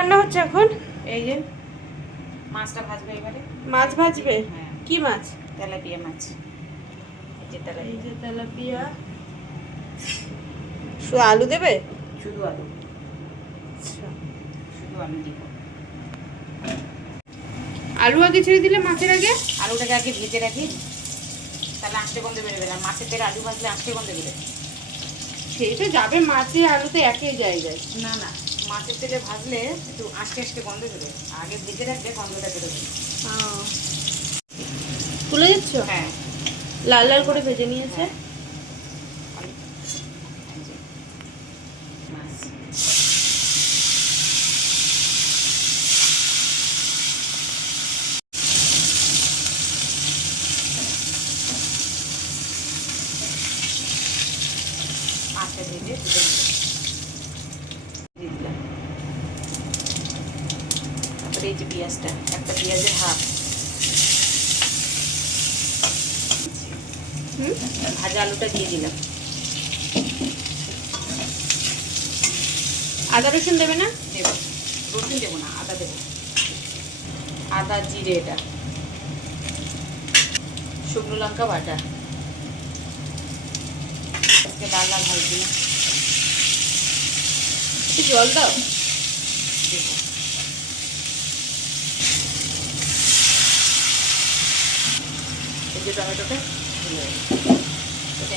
রান্না হচ্ছে এখন? এই যে মাছটা ভাজবে এবারে। মাছ ভাজবে? হ্যাঁ, কি মাছ? তেলাপিয়া মাছ। এই যে তেলাপিয়া। শুধু আলু দেবে? শুধু আলু, শুধু আলু দিব। আলু আগে ছেড়ে দিলে মাছের আগে? আলুটাকে আগে ভেজে রাখি, তাহলে আঁশটে গন্ধ বেরোবে না। মাছের তেলে আলু ভাজলে আঁশটে গন্ধ বেরোবে। সেই তো যাবে, মাছে আলুতে একই জায়গায়। না না, মাছের তেলে ভাজলে একটু আঁশটে আঁশটে গন্ধ বেরোবে, আগে ভেজে রাখলে গন্ধটা বেরোবে। তুলে দিচ্ছ? হ্যাঁ, লাল লাল করে ভেজে নিয়েছে। মাছ মাছটা ভেজে তুলে দিলাম। তারপরে এই যে পেঁয়াজটা, একটা পেঁয়াজের হাফ ভাজা আলুটা দিয়ে দিলাম। আদা রসুন দেবে না? দেবো, রসুন দেবো না, আদা দেবো। আদা জিরে, এটা শুকনো লঙ্কা বাটা, আজকে লাল লাল ভাজবি না। একটু জল দাও। দেবো। এই যে টমেটোটা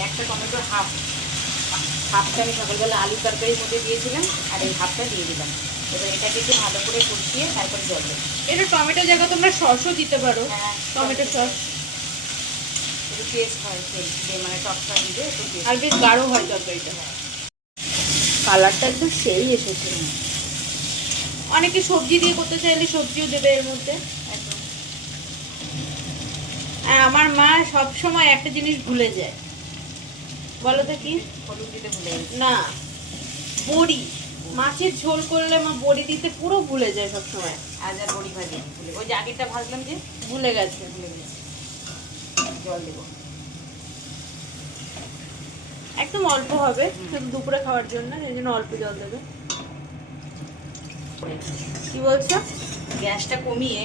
একটা টমেটোর হাফটা আমি সকালবেলা আলু তরকারির মধ্যে দিয়েছিলাম, আর এই হাফটা দিয়ে দিলাম। এবার এটাকে একটু ভালো করে কষিয়ে তারপরে জল দেবো। এটা টমেটো জায়গা তোমরা সসও দিতে পারো। হ্যাঁ, টমেটো সস একটু টেস্ট হয়, মানে টকটা দিলে একটু টেস্ট। আর বেশ গাঢ় হয় তরকারিটা। কালারটা একদম সেই এসেছে। অনেকে সবজি দিয়ে করতে চাইলে সবজিও দেবে এর মধ্যে। একদম। আর আমার মা সব সময় একটা জিনিস ভুলে যায়, বলো তো কি? হলুদ দিতে ভুলে গেছি। না, বড়ি। মাছের ঝোল করলে মা বড়ি দিতে পুরো ভুলে যায় সব সময়। আজ আর বড়ি ভাজি ভুলে, ওই যে আগেরটা ভাজলাম যে ভুলে গেছে। জল দেবো একদম অল্প হবে, শুধু দুপুরে খাওয়ার জন্য, এই জন্য অল্প জল দেবে। কি বলছো? গ্যাসটা কমিয়ে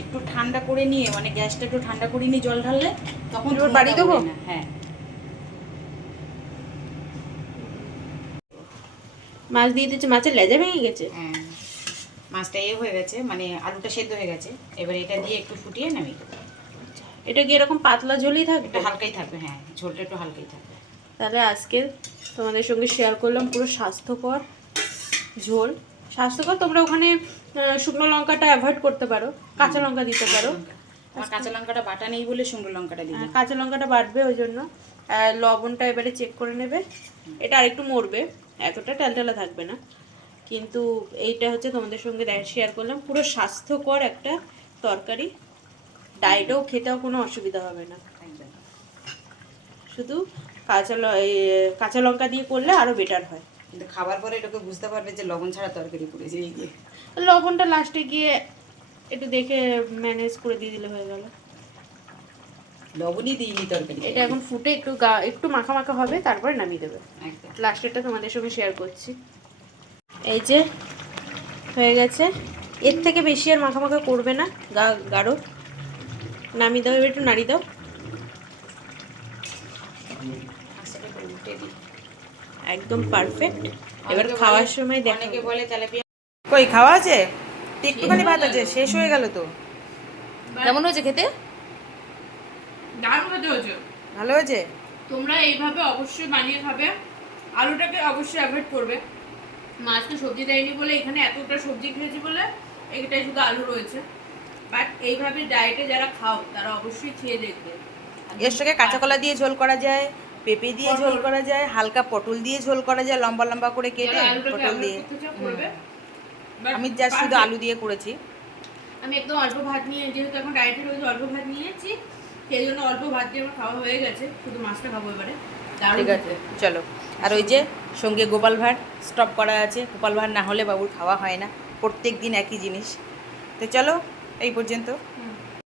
একটু ঠান্ডা করে নিয়ে, মানে গ্যাসটা একটু ঠান্ডা করে নিয়ে জল ঢাললে তখন বাড়ি দেবো। হ্যাঁ, মাছ দিয়ে দিচ্ছে, মাছের লেজা ভেঙে গেছে। হ্যাঁ, মাছটা হয়ে গেছে, মানে আলুটা সেদ্ধ হয়ে গেছে। এবার এটা দিয়ে একটু ফুটিয়ে নামিয়ে দেবো। এটা কি এরকম পাতলা ঝোলই থাকবে? একটু হালকাই থাকবে, হ্যাঁ, ঝোলটা একটু হালকাই থাকবে। তাহলে আজকে তোমাদের সঙ্গে শেয়ার করলাম পুরো স্বাস্থ্যকর ঝোল। স্বাস্থ্যকর, তোমরা ওখানে শুকনো লঙ্কাটা অ্যাভয়েড করতে পারো, কাঁচা লঙ্কা দিতে পারো। আমার কাঁচা লঙ্কাটা বাটা নেই বলে শুকনো লঙ্কাটা দিই। কাঁচা লঙ্কাটা বাটবে, ওই জন্য লবণটা এবারে চেক করে নেবে। এটা আরেকটু মরবে, এতটা টালটালা থাকবে না। কিন্তু এইটা হচ্ছে তোমাদের সঙ্গে শেয়ার করলাম পুরো স্বাস্থ্যকর একটা তরকারি। ডায়েটেও খেতেও কোনো অসুবিধা হবে না। শুধু কাঁচা লঙ্কা দিয়ে করলে আরও বেটার হয়। কিন্তু খাবার পরে এটাকে বুঝতে পারবে যে লবণ ছাড়া তরকারি করেছে। এই যে লবণটা লাস্টে গিয়ে একটু দেখে ম্যানেজ করে দিয়ে দিলে হয়ে গেল। লবণই দিইনি তরকারি। এটা এখন ফুটে একটু মাখা মাখা হবে, তারপরে নামিয়ে দেবে। লাস্টেরটা তোমাদের সঙ্গে শেয়ার করছি। এই যে হয়ে গেছে, এর থেকে বেশি আর মাখা মাখা করবে না, গাঢ়। নামিয়ে দাও, এবার একটু নাড়িয়ে দাও। একদম পারফেক্ট। এবার খাওয়ার সময় দেখো। অনেকে বলে তেলাপিয়া কই খাওয়া আছে, একটুখানি ভাত আছে, শেষ হয়ে গেল তো। কেমন হয়েছে খেতে? দারুণ খেতে হয়েছে। ভালো হয়েছে। তোমরা এইভাবে অবশ্যই বানিয়ে খাবে। আলুটাকে অবশ্যই অ্যাভয়েড করবে। মাছ তো সবজি দেয়নি বলে এখানে এতটা সবজি খেয়েছি বলে এটাই শুধু আলু রয়েছে। বাট এইভাবে ডায়েটে যারা খাও তারা অবশ্যই খেয়ে দেখবে। এর সঙ্গে কাঁচা কলা দিয়ে ঝোল করা যায়, পেঁপে দিয়ে ঝোল করা যায়, হালকা পটল দিয়ে ঝোল করা যায়, লম্বা লম্বা করে কেটে পটল দিয়ে। আমি যা শুধু আলু দিয়ে করেছি। আমি একদম অল্প ভাত নিয়ে, যেহেতু এখন ডায়েটে রয়েছে, অল্প ভাত নিয়েছি, সেই জন্য অল্প ভাত দিয়ে আমার খাওয়া হয়ে গেছে। শুধু মাছটা খাবো এবারে। ঠিক আছে, চলো। আর ওই যে সঙ্গে গোপাল ভাঁড় স্টক করা আছে, গোপাল ভাঁড় না হলে বাবুর খাওয়া হয় না, প্রত্যেক দিন একই জিনিস। তো চলো, এই পর্যন্ত।